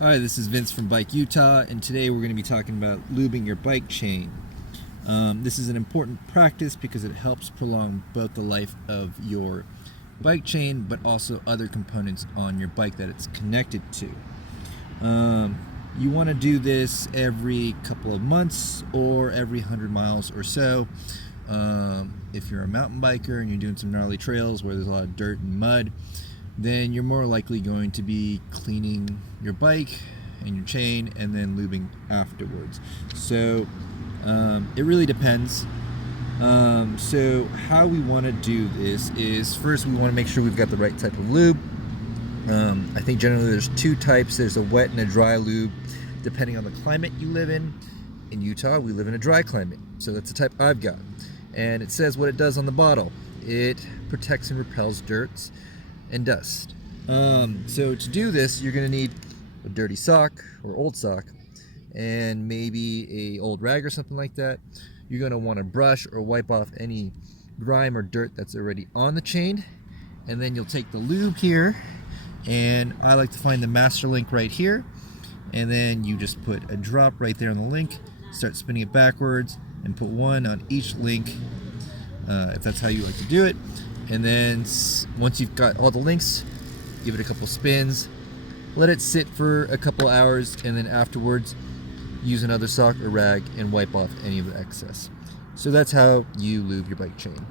Hi, this is Vince from Bike Utah, and today we're going to be talking about lubing your bike chain. This is an important practice because it helps prolong both the life of your bike chain, but also other components on your bike that it's connected to. You want to do this every couple of months or every 100 miles or so. If you're a mountain biker and you're doing some gnarly trails where there's a lot of dirt and mud, then you're more likely going to be cleaning your bike and your chain and then lubing afterwards. So it really depends. So how we want to do this is, first we want to make sure we've got the right type of lube. I think generally there's two types. There's a wet and a dry lube, depending on the climate you live in. In Utah, we live in a dry climate, so that's the type I've got. And it says what it does on the bottle. It protects and repels dirt and dust. So to do this, you're going to need a dirty sock or old sock and maybe a old rag or something like that. You're going to want to brush or wipe off any grime or dirt that's already on the chain, and then you'll take the lube here, and I like to find the master link right here, and then you just put a drop right there on the link, start spinning it backwards, and put one on each link, if that's how you like to do it. And then once you've got all the links, give it a couple spins, let it sit for a couple hours, and then afterwards use another sock or rag and wipe off any of the excess. So that's how you lube your bike chain.